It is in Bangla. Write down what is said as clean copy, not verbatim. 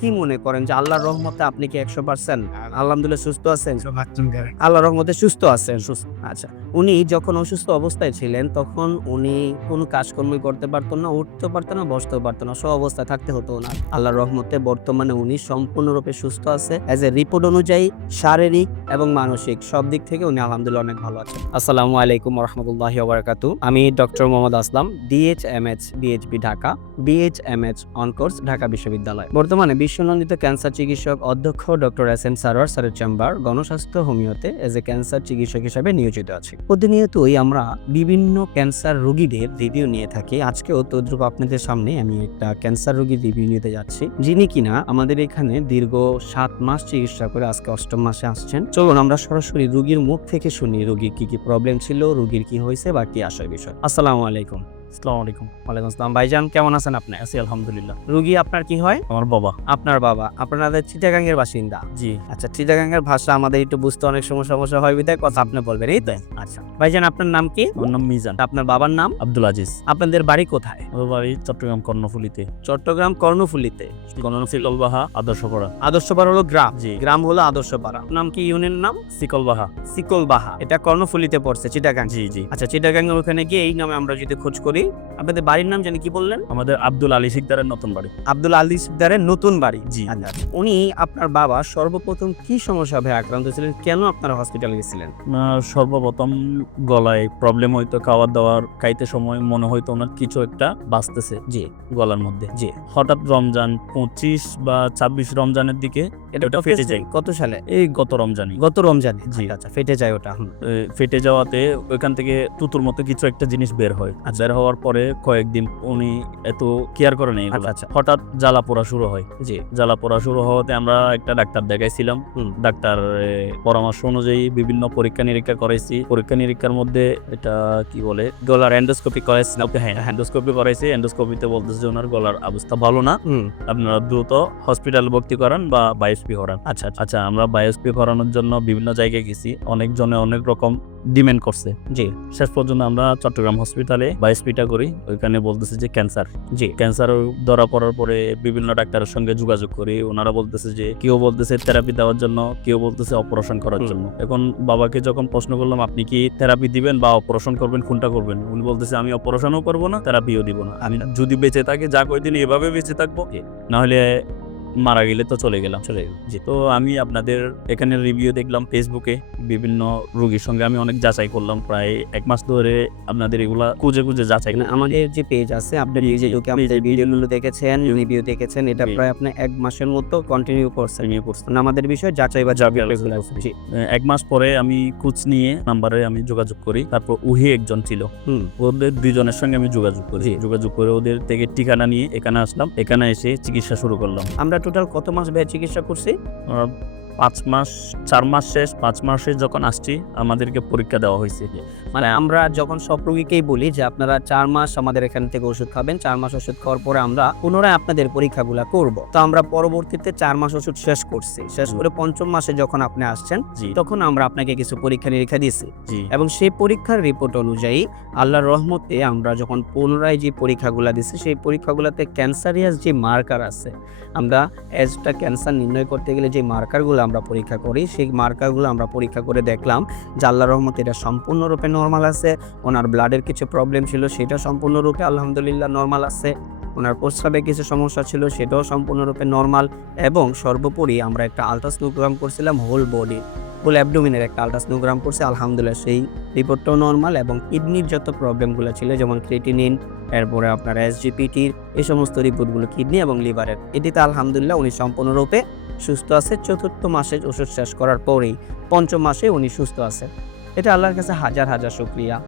কি মনে করেন যে আল্লাহর রহমতে আপনি কি 100% আলহামদুলিল্লাহ সুস্থ আছেন? বাচ্চুঙ্গার আল্লাহর রহমতে সুস্থ আছেন। আচ্ছা। উনি যখন অসুস্থ অবস্থায় ছিলেন তখন উনি কোন কাজকর্মই করতে পারত না, উঠতেও পারত না, বসতেও পারত না। অবস্থায় থাকতে হতো উনার। আল্লাহর রহমতে বর্তমানে উনি সম্পূর্ণরূপে সুস্থ আছে। অ্যাজ এ রিপোর্ট অনুযায়ী শারীরিক এবং মানসিক সব দিক থেকে উনি আলহামদুলিল্লাহ অনেক ভালো আছেন। আসসালামু আলাইকুম ওয়া রাহমাতুল্লাহি ওয়া বারাকাতুহু। আমি doctor Mohammad Aslam, DHMH DHB Dhaka, BHMH অন কোর্স ঢাকা বিশ্ববিদ্যালয়। বর্তমানে বিশ্বনন্দিত ক্যান্সার চিকিৎসক অধ্যক্ষ ডক্টর এস এম সারোয়ার স্যারের চেম্বার গণস্বাস্থ্য হোমিওতে এজ এ ক্যান্সার চিকিৎসক হিসেবে নিয়োজিত আছি। প্রতিনিয়তই আমরা বিভিন্ন ক্যান্সার রোগীদের রিভিউ নিয়ে থাকি। আজকেও তদ্রুপ আপনাদের সামনে আমি একটা ক্যান্সার রোগীর রিভিউ নিতে যাচ্ছি, যিনি কিনা আমাদের এখানে দীর্ঘ 7 মাস চিকিৎসা করে আজকে 8ম মাসে আসছেন। চলুন আমরা সরাসরি রোগীর মুখ থেকে শুনি রোগীর কি প্রবলেম ছিল, রোগীর কি হয়েছে বা কি আসার বিষয়। আসসালামু আলাইকুম। আসসালামু আলাইকুম। ওয়ালাইকুম আসসালাম। ভাইজান কেমন আছেন আপনি? আছি আলহামদুলিল্লাহ। রোগী আপনার কি হয়? আমার বাবা। আপনার বাবা। আপনাদের চিটাগাং এর বাসিন্দা? জি। আচ্ছা, চিটাগাং এর ভাষা আমাদের একটু বুঝতে অনেক সমস্যা হয় বিধায় কথা আপনি বলবেন, এই তো? আচ্ছা ভাইজান, আপনার নাম কি? আমার নাম মিজান। আপনার বাবার নাম? আব্দুল আজিজ। আপনাদের বাড়ি কোথায়? আমার বাড়ি চট্টগ্রাম কর্ণফুলীতে। চট্টগ্রাম কর্ণফুলীতে। সিকলবাহা আদর্শপাড়া। আদর্শপাড়া হলো গ্রাম? জি। গ্রাম হলো আদর্শপাড়া। নাম কি ইউনিয়ন নাম? সিকলবাহা। সিকলবাহা। এটা কর্ণফুলীতে পড়ছে, চিটাগাং? জি জি। আচ্ছা, চিটাগাং এর ওখানে গিয়ে এই নামে আমরা যদি খোঁজ করি, আপনাদের বাড়ির নাম জানি কি বললেন? আমাদের আব্দুল আলী সিকদারের নতুন বাড়ি। আব্দুল আলী সিকদারের নতুন বাড়ি? জি। আচ্ছা, উনি আপনার বাবা সর্বপ্রথম কি সমস্যা ভাবে আক্রান্ত ছিলেন, কেন আপনারা হসপিটালে গেছিলেন? সর্বপ্রথম গলায় প্রবলেম হইতো, খাওয়ার দাওয়ার খাইতে সময় মনে হইতো ওনার কিছু একটা বাঁচতেছে জি। গলার মধ্যে। জি। হঠাৎ রমজান 25 বা 26 রমজানের দিকে এটা ফেটে যায়। কত সালে? এই গত রমজানে। গত রমজানে? জি। আচ্ছা, ফেটে যায় ওটা। ফেটে যাওয়াতে ওইখান থেকে তুতুর মতো কিছু একটা জিনিস বের হয়। বের হওয়ার পরে কয়েকদিন উনি এত কেয়ার করে নেই। আচ্ছা। হঠাৎ জ্বালা পোড়া শুরু হয়। জি। জ্বালা পোড়া শুরু হওয়াতে আমরা একটা ডাক্তার দেখাইছিলাম। ডাক্তার পরামর্শ অনুযায়ী বিভিন্ন পরীক্ষা নিরীক্ষা করাইছি। পরীক্ষা নিরীক্ষার মধ্যে এটা কি বলে, গলার এন্ডোস্কোপি করাইছিলাম? হ্যাঁ, এন্ডোস্কোপি করাইছি। এন্ডোস্কোপিতে বলতেছে যে ওনার গলার অবস্থা ভালো না, আপনারা দ্রুত হসপিটালে ভর্তি করান বা বায়োপসি করান। আচ্ছা, আমরা বায়োপসি করানোর জন্য বিভিন্ন জায়গায় গেছি। অনেকজনে অনেক রকম ডিমান্ড করছে। জি। শেষ পর্যন্ত আমরা চট্টগ্রাম হসপিটালে বায়োপসিটা করি। ওইখানে বলতেছে যে ক্যান্সার। জি। ক্যান্সার ধরা পড়ার পরে বিভিন্ন ডাক্তারের সঙ্গে যোগাযোগ করি। ওনারা বলতেছে যে কেউ বলতেছে থেরাপি দেওয়ার জন্য, কেউ বলতেছে অপারেশন করার জন্য। এখন বাবাকে যখন প্রশ্ন করলাম আপনি কি থেরাপি দিবেন বা অপারেশন করবেন, কোনটা করবেন? উনি বলতেছে আমি অপারেশনও করবো না, থেরাপিও দিব না। আমি যদি বেঁচে থাকি যা কয়দিন এভাবে বেঁচে থাকবো, না হলে মারা গেলে তো চলে গেলাম। জি। তো আমি আপনাদের এখানে রিভিউ দেখলাম ফেসবুকে, বিভিন্ন রোগীর সঙ্গে আমি অনেক যাচাই করলাম। প্রায় 1 মাস ধরে আপনাদের এগুলা খুঁজে যাচাই। আমাদের যে পেজ আছে, আপনি নিজে ঢুকে আমাদের ভিডিওগুলো দেখেছেন, রিভিউ দেখেছেন, এটা প্রায় আপনি 1 মাসের মতো কন্টিনিউ করছেন। আমাদের বিষয় যাচাই বা জি। 1 মাস পরে আমি খোঁজ নিয়ে নাম্বারে আমি যোগাযোগ করি। তারপর উহি একজন ছিল, ওদের 2 জনের সঙ্গে আমি যোগাযোগ করি। যোগাযোগ করে ওদের থেকে ঠিকানা নিয়ে এখানে আসলাম। এখানে এসে চিকিৎসা শুরু করলাম। আমরা টোটাল কত মাস ব্যয় চিকিৎসা করছি? 5 মাস, 4 মাস শেষ। 5 মাসে যখন আসছি আমাদেরকে পরীক্ষা দেওয়া হয়েছে। মানে আমরা যখন সব রোগীকেই বলি যে আপনারা 4 মাস আমাদের এখান থেকে ওষুধ খাবেন, 4 মাস ওষুধ খাওয়ার পরে আমরা পুনরায় আপনাদের পরীক্ষাগুলো করব। তো আমরা পরবর্তীতে 4 মাস ওষুধ শেষ করছি। শেষ করে 5ম মাসে যখন আপনি আসছেন, তখন আমরা আপনাকে কিছু পরীক্ষা নিরীক্ষা দিয়েছি, এবং সেই পরীক্ষার রিপোর্ট অনুযায়ী আল্লাহর রহমতে আমরা যখন পুনরায় যে পরীক্ষাগুলো দিচ্ছি, সেই পরীক্ষাগুলোতে ক্যান্সারিয়াস যে মার্কার আছে, আমরা এজটা ক্যান্সার নির্ণয় করতে গেলে যে মার্কারগুলো আমরা পরীক্ষা করি, সেই মার্কারগুলো আমরা পরীক্ষা করে দেখলাম যে আল্লাহর রহমতে এটা সম্পূর্ণরূপে নরমাল আছে। ওনার ব্লাডের কিছু প্রবলেম ছিল, সেটা সম্পূর্ণরূপে আলহামদুলিল্লাহ নরমাল আছে। ওনার প্রস্রাবে কিছু সমস্যা ছিল, সেটাও সম্পূর্ণরূপে নরমাল। এবং সর্বোপরি আমরা একটা আলট্রাসোনোগ্রাম করছিলাম হোল বডি, হোল অ্যাবডোমিনের একটা আলট্রাসোনোগ্রাম করছি, আলহামদুলিল্লাহ সেই রিপোর্টটাও নরমাল। এবং কিডনির যত প্রবলেমগুলো ছিল, যেমন ক্রিয়েটিনিন, এরপরে আপনার এসজিপিটির এই সমস্ত রিপোর্টগুলো কিডনি এবং লিভারের, এটিতে আলহামদুলিল্লাহ উনি সম্পূর্ণরূপে সুস্থ আছে। 4র্থ মাসে ওষুধ শেষ করার পরেই 5ম মাসে উনি সুস্থ আছে। এটা আল্লাহর কাছে হাজার হাজার শুকরিয়া।